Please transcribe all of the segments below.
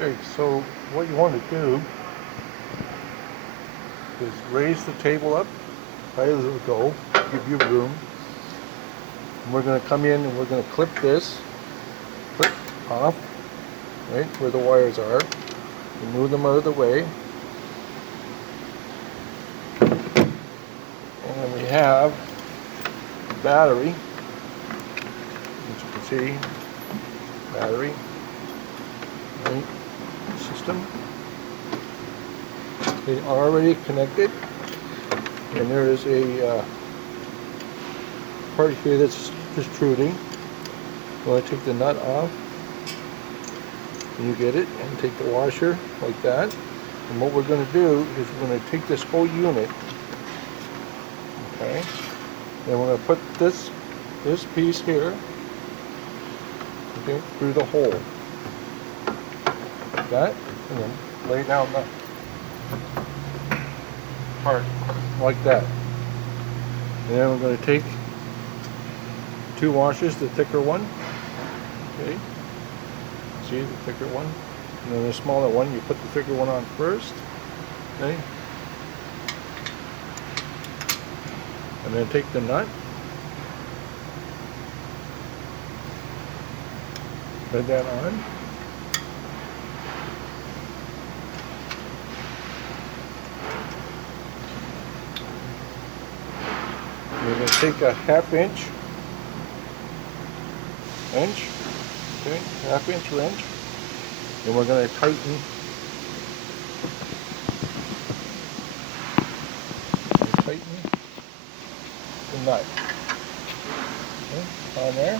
Okay, so what you want to do is raise the table up high as it'll go, give you room. And we're going to come in and we're going to clip this, clip off, right where the wires are. Move them out of the way. And we have a battery, as you can see, battery, right, system. They are already connected, and there is a part here that's protruding. You want to take the nut off, and you get it, and take the washer like that. And what we're going to do is we're going to take this whole unit, okay, and we're going to put this piece here, okay, through the hole, like that, and then lay down the part like that. And then we're going to take two washers, the thicker one, okay, see the thicker one, and then the smaller one, you put the thicker one on first, okay, and then take the nut, put that on, we're going to take a half-inch wrench, okay, half-inch wrench, and we're going to tighten the nut, okay, on there.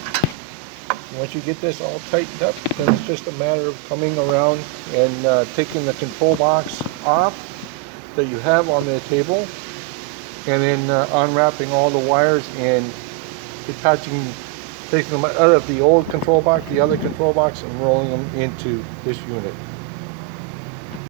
And once you get this all tightened up, then it's just a matter of coming around and taking the control box off that you have on the table, and then unwrapping all the wires and taking them out of the old control box, the other control box, and rolling them into this unit.